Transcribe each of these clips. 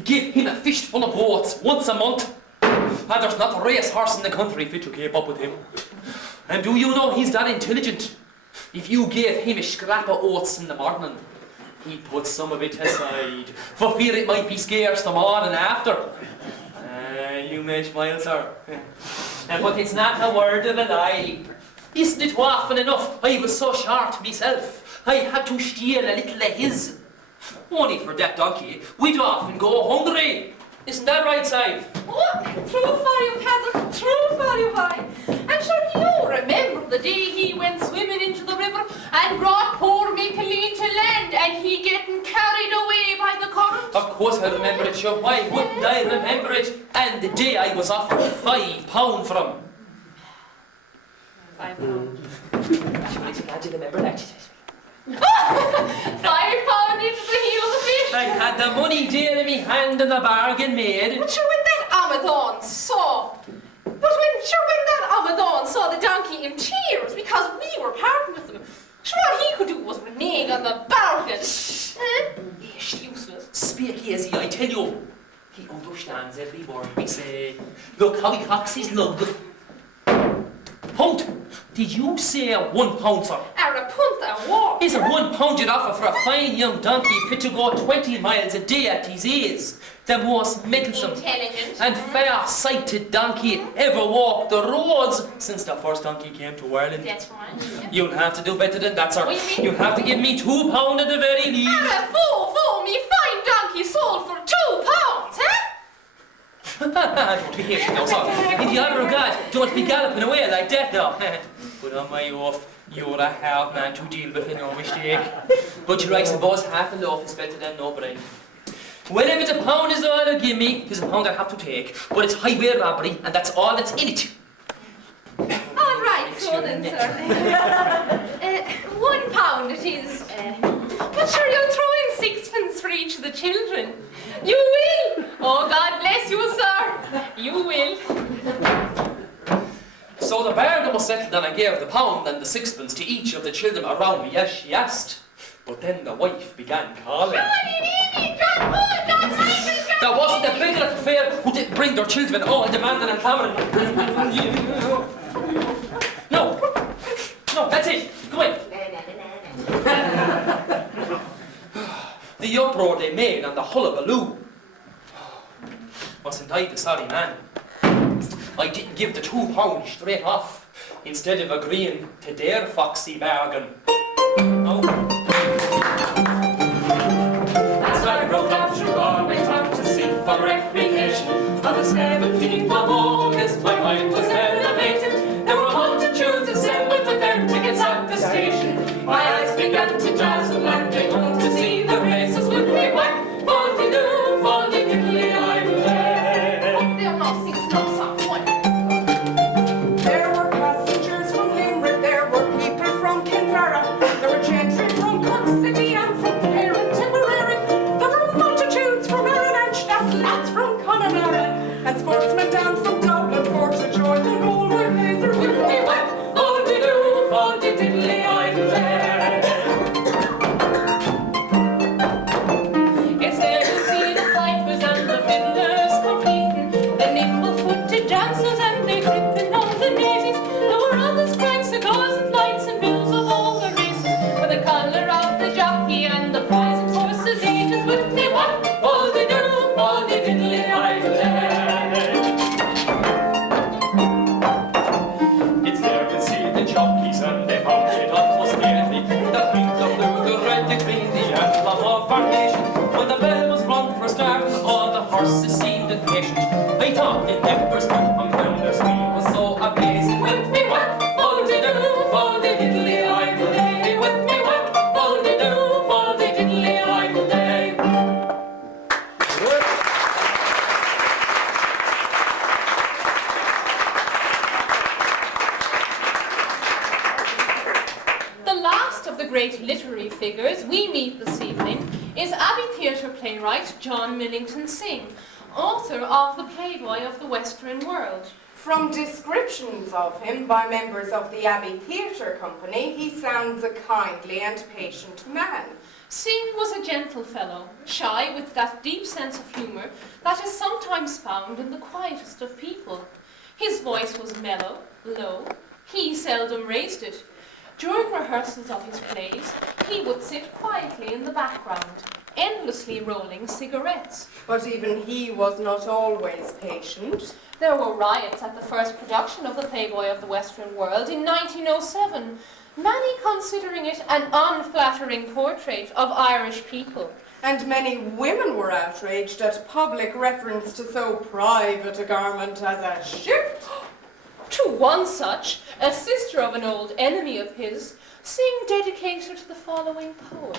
give him a fistful of oats once a month. And there's not a racehorse in the country fit to keep up with him. And do you know he's that intelligent? If you gave him a scrap of oats in the morning, he'd put some of it aside, for fear it might be scarce the morning after. You may smile, sir. But it's not a word of a lie. Isn't it often enough I was so short myself, I had to steal a little of his? Only for that donkey, we'd often go hungry. Isn't that right, Sive? Oh, true for you, Pedro, true for you, boy. And sure you remember the day he went swimming into the river and brought poor Mickeline to land and he getting carried away by the current? Of course I remember it, sure. Why wouldn't I remember it? And the day I was offered £5 from him. £5. I'm glad you remember that. £5 into the heel of the fish. I had the money dear in me hand and the bargain made. But sure, when that Amadon saw... when that Amadon saw the donkey in tears because we were parting with them, sure what he could do was renege on the bargain. Yes, useless. Speak easy, I tell you. He understands every word we say. Look how he cocks his lug. Punt, did you say £1, sir? A punt a walk. Is it £1 you'd offer for a fine young donkey fit to go 20 miles a day at his ease? The most mettlesome and far-sighted donkey ever walked the roads since the first donkey came to Ireland. That's right. Yeah. You'll have to do better than that, sir. What do you mean? You'll have to give me £2 at the very least. A fool, me fine donkey sold for £2, huh? Don't be hasty now, sir. In the honour of God, don't be galloping away like that now. But on my oath, you're a hard man to deal with in no mistake. But I suppose half a loaf is better than no bread. Well, if it's £1 is all they'll give me, it's £1 I have to take. But it's highway robbery, and that's all that's in it. All right, so then, sir. £1 it is. But sure, you'll throw in sixpence for each of the children. You will. Oh, God bless you, sir. You will. So the bargain was settled and I gave the £1 and the sixpence to each of the children around me as she asked. But then the wife began calling. There wasn't a beggar at the fair who didn't bring their children all demanding and clamouring. No, that's it. Go in. The uproar they made and the hullabaloo. Wasn't I the sorry man? I didn't give the £2 straight off, instead of agreeing to their foxy bargain. Oh. As I rode up through Galway town to sea for recreation, on the 17th of August my mind was elevated. There were multitudes assembled with their tickets at the station. My eyes began to dazzle and I hoped to see the races with me whack. Foldy-doo, foldy-diddly, idle day. Oh, they're not singing no song. One. There were passengers from Limerick, there were people from Kinvara, there were gentry from Cork City and from Clare and Tipperary. There were multitudes from Arranach, and lads from Connemara, and sportsmen down from Dublin for to join the Galway Blazers with me whack. Foldy-doo, foldy-diddly, idle day. It's there to see the pipers and the fiddlers competing, the nimble-footed dancers and they tripping on the daisies. There were others crying cigars and lights and bills of all the races, with the colour of the jockey and the prize and horses' ages with me whack. Foldy-doo, foldy-diddly, idle day. It's there to see the jockeys and they mounted up most gaily. The pink, the blue, the red, the green, the emblem of our nation. When the bell was rung for starting, all the horses seemed impatient. I thought it never stopped and their speed was so amazing. With me whack, foldy-doo, foldy-diddly, idle day. With me whack, foldy-doo, foldy-diddly, idle day. The last of the great literary figures we meet this evening is Abbey Theatre playwright John Millington Synge, author of The Playboy of the Western World. From descriptions of him by members of the Abbey Theatre Company, he sounds a kindly and patient man. Synge was a gentle fellow, shy with that deep sense of humour that is sometimes found in the quietest of people. His voice was mellow, low. He seldom raised it. During rehearsals of his plays, he would sit quietly in the background, endlessly rolling cigarettes. But even he was not always patient. There were riots at the first production of The Playboy of the Western World in 1907, many considering it an unflattering portrait of Irish people. And many women were outraged at public reference to so private a garment as a shift. To one such, a sister of an old enemy of his, Synge dedicated the following poem.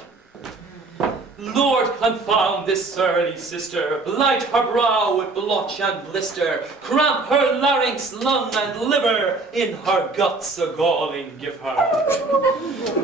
Lord confound this surly sister, blight her brow with blotch and blister, cramp her larynx, lung and liver, in her guts a galling give her.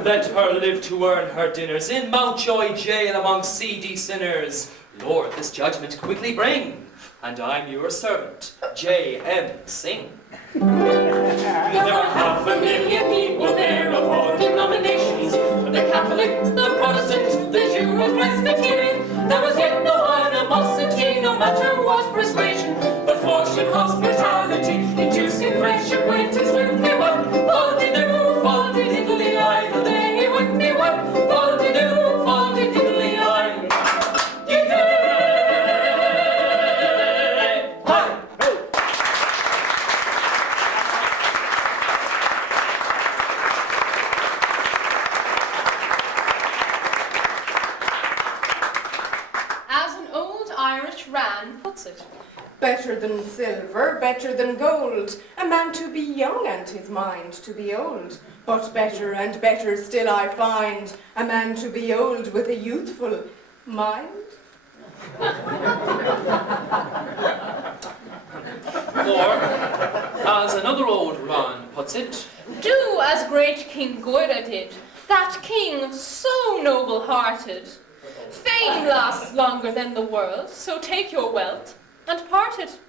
Let her live to earn her dinners in Mountjoy jail among seedy sinners. Lord, this judgment quickly bring, and I'm your servant, J.M. Synge. There were 500,000 people there of all denominations, the Catholic, the Protestant, the Jew and Presbyterian. There was yet no animosity, no matter what persuasion, but fortune, hospitality, inducing friendship went as swiftly one. Fall-de-doo, fall-de-diddly-eye, the day it would be one. Fall-de-doo, fall-de-diddly-eye. It. Better than silver, better than gold, a man to be young and his mind to be old. But better and better still I find a man to be old with a youthful mind. Or, as another old Ron puts it, do as great King Goira did, that king so noble-hearted. Fame lasts longer than the world, so take your wealth and part it.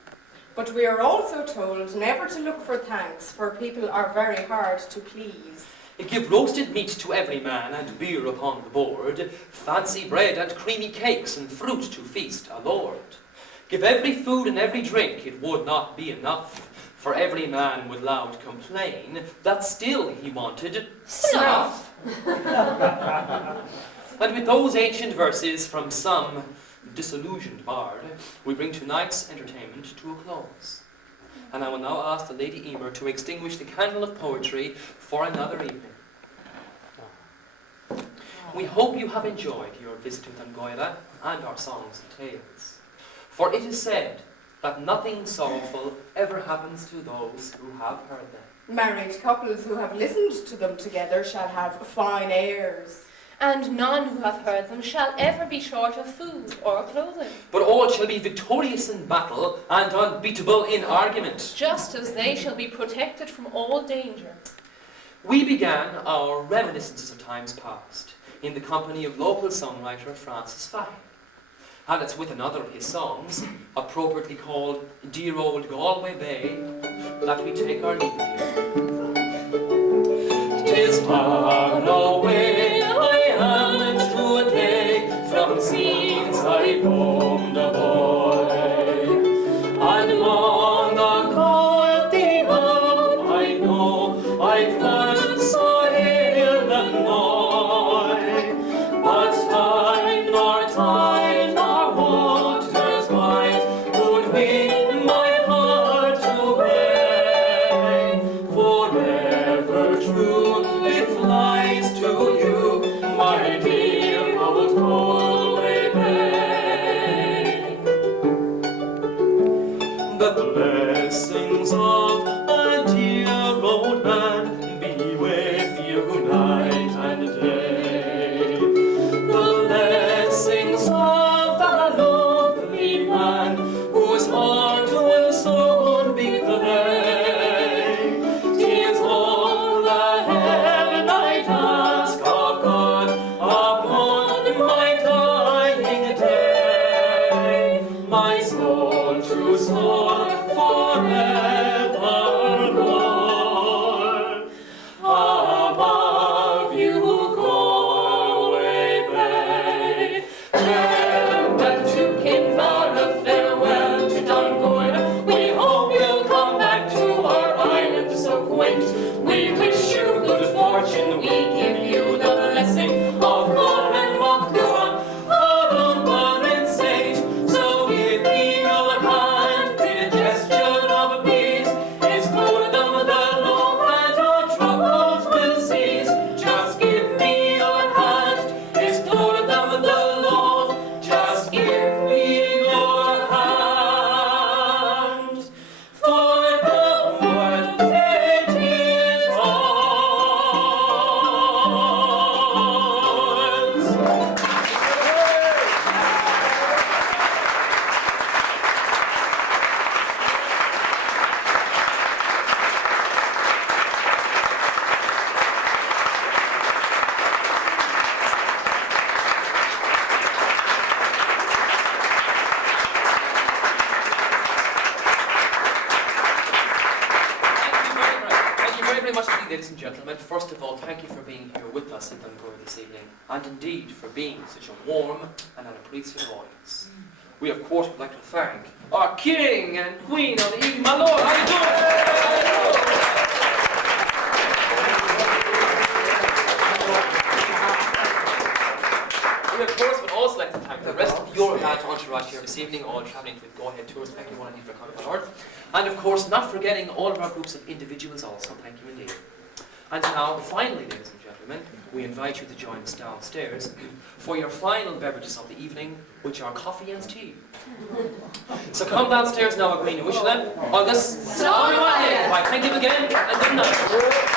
But we are also told never to look for thanks, for people are very hard to please. Give roasted meat to every man, and beer upon the board, fancy bread and creamy cakes, and fruit to feast a lord. Give every food and every drink, it would not be enough, for every man would loud complain that still he wanted snuff. And with those ancient verses from some disillusioned bard, we bring tonight's entertainment to a close. And I will now ask the Lady Emer to extinguish the candle of poetry for another evening. We hope you have enjoyed your visit to Dungoira and our songs and tales. For it is said that nothing sorrowful ever happens to those who have heard them. Married couples who have listened to them together shall have fine airs. And none who have heard them shall ever be short of food or clothing. But all shall be victorious in battle and unbeatable in argument. Just as they shall be protected from all danger. We began our reminiscences of times past in the company of local songwriter Francis Fahey. And it's with another of his songs, appropriately called Dear Old Galway Bay, that we take our leave of you. 'Tis far away I am to a day from scenes I roamed a boy, and long ago at the home I know I first saw Illinois, but time nor tide nor waters wide could win my heart away. Forever true it flies to you, my dear old Galway Bay. The blessings of a dear old man be with you night and day. The blessings of the lonely man whose heart will soon be clay. 'Tis all the heaven I'd ask of God upon my dying day, my soul to soar forevermore. Above you, Galway Bay. ladies and gentlemen, first of all, thank you for being here with us in Dungur this evening, and indeed for being such a warm and an appreciative audience. We, of course, would like to thank our King and Queen of the evening, my Lord. How you doing? We, of course, would also like to thank the rest of your large entourage here this evening, all travelling with Go Ahead Tours. Thank you, one indeed, for coming on board. And, of course, not forgetting all of our groups of individuals also. Thank you indeed. And now, finally, ladies and gentlemen, we invite you to join us downstairs for your final beverages of the evening, which are coffee and tea. So come downstairs now, Agreena. Wish you then. August. Right, thank you again, and good night.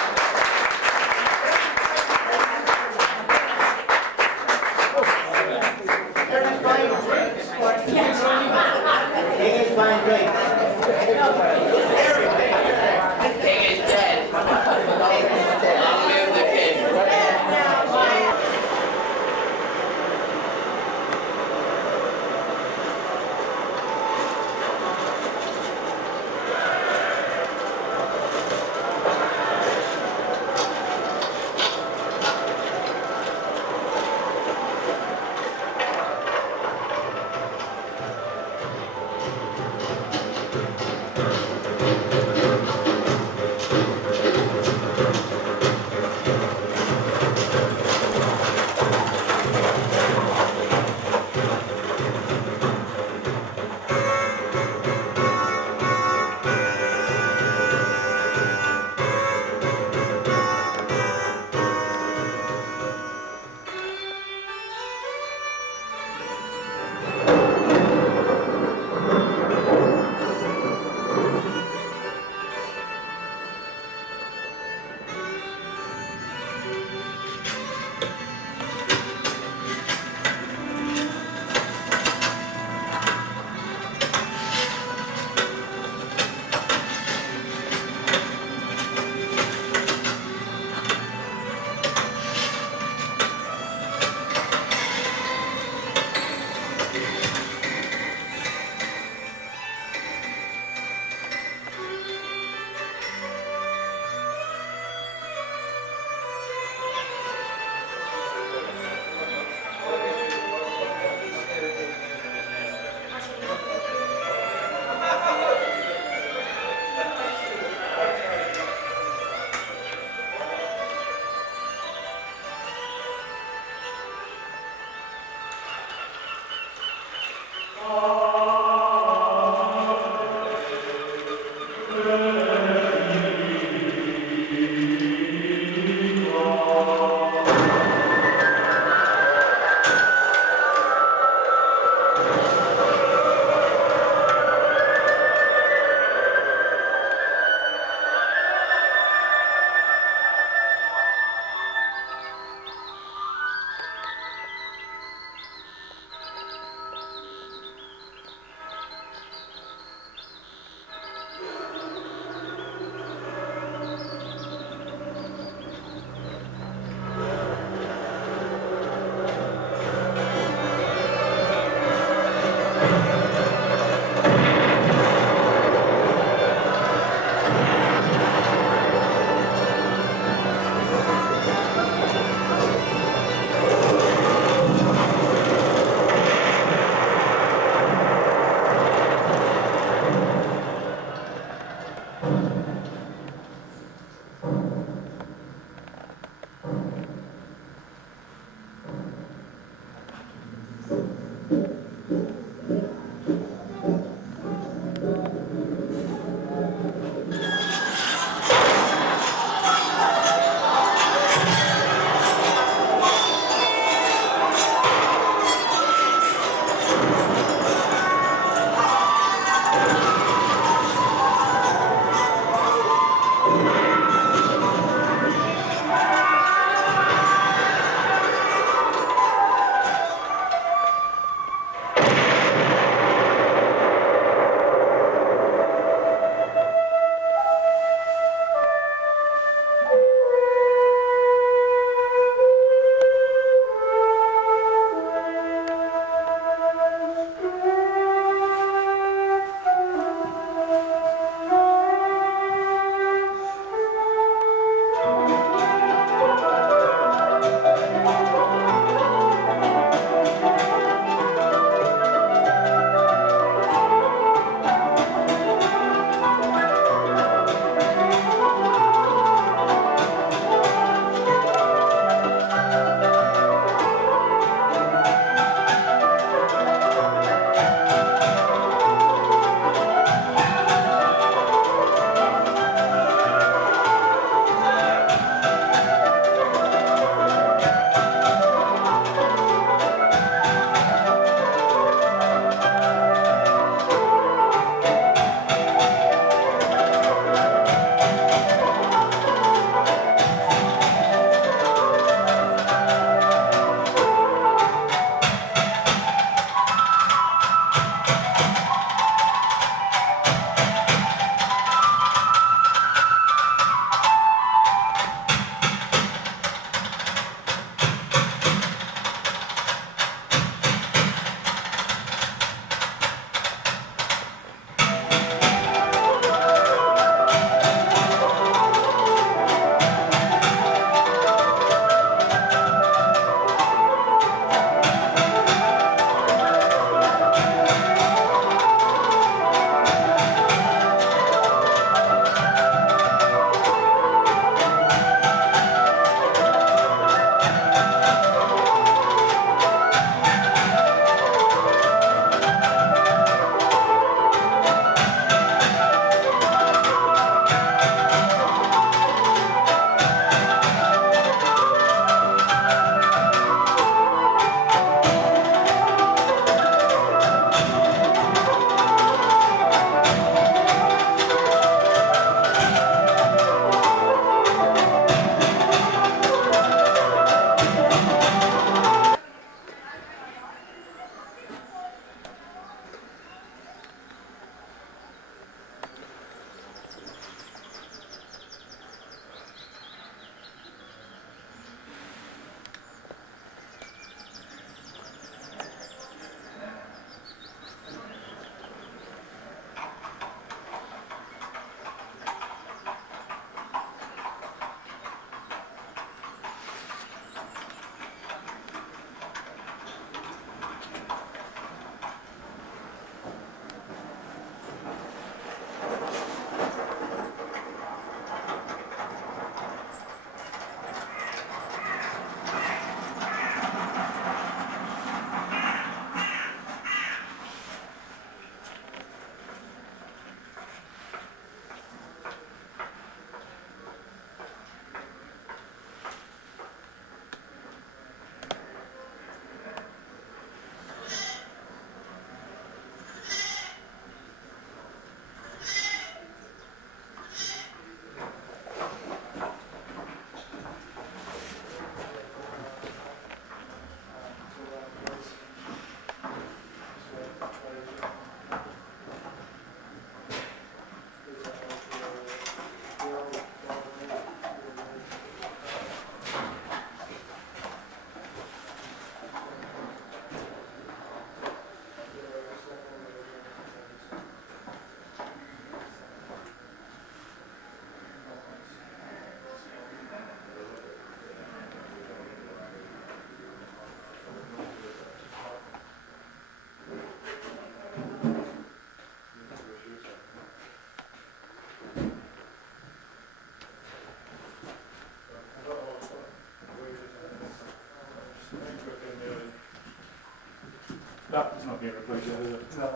That is not being repeated, is it? No.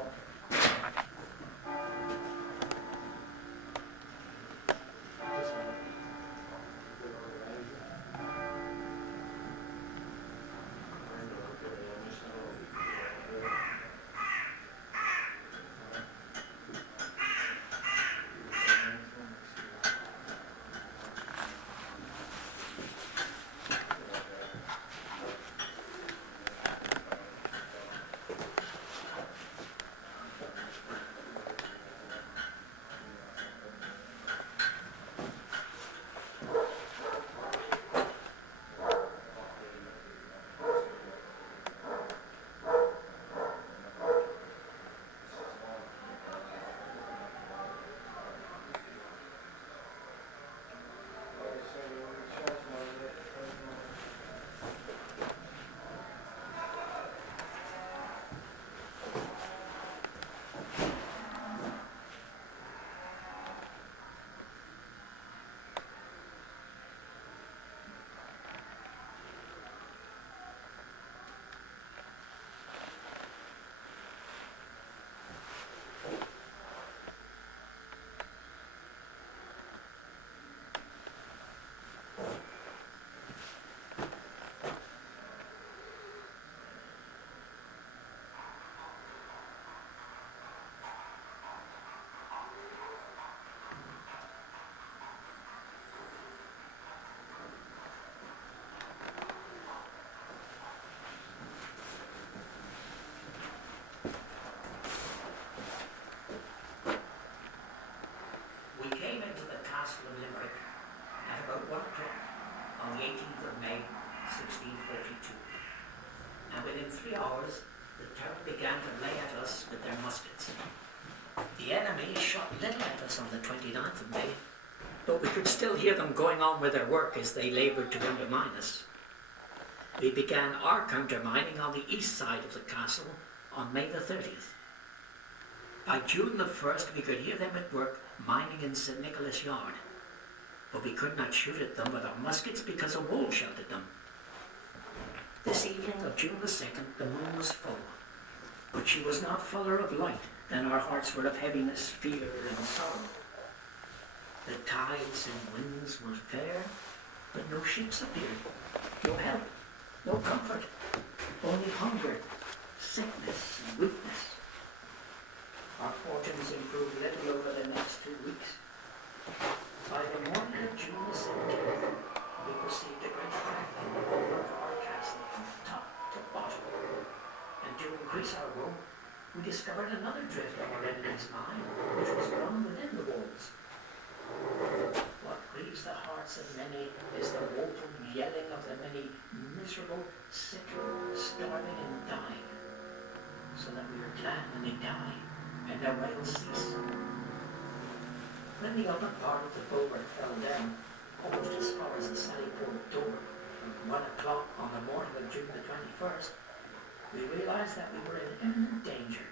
We came into the castle of Limerick at about 1 o'clock on the 18th of May, 1642. And within 3 hours, the town began to lay at us with their muskets. The enemy shot little at us on the 29th of May, but we could still hear them going on with their work as they laboured to undermine us. We began our countermining on the east side of the castle on May the 30th. By June the 1st, we could hear them at work mining in St. Nicholas Yard, but we could not shoot at them with our muskets because a wall sheltered them. This evening of June the 2nd, the moon was full, but she was not fuller of light than our hearts were of heaviness, fear, and sorrow. The tides and winds were fair, but no ships appeared, no help, no comfort, only hunger, sickness, and weakness. Our fortunes improved little over the next 2 weeks. By the morning of June the 17th, we perceived a great crack in the wall of our castle from top to bottom. And to increase our woe, we discovered another drift of our enemy's mine, which was run within the walls. What grieves the hearts of many is the woeful yelling of the many miserable, sick, starving, and dying, so that we are glad when they die and their wails cease. When the upper part of the bulwark fell down, almost as far as the sallyport door, at 1 o'clock on the morning of June the 21st, we realized that we were in imminent danger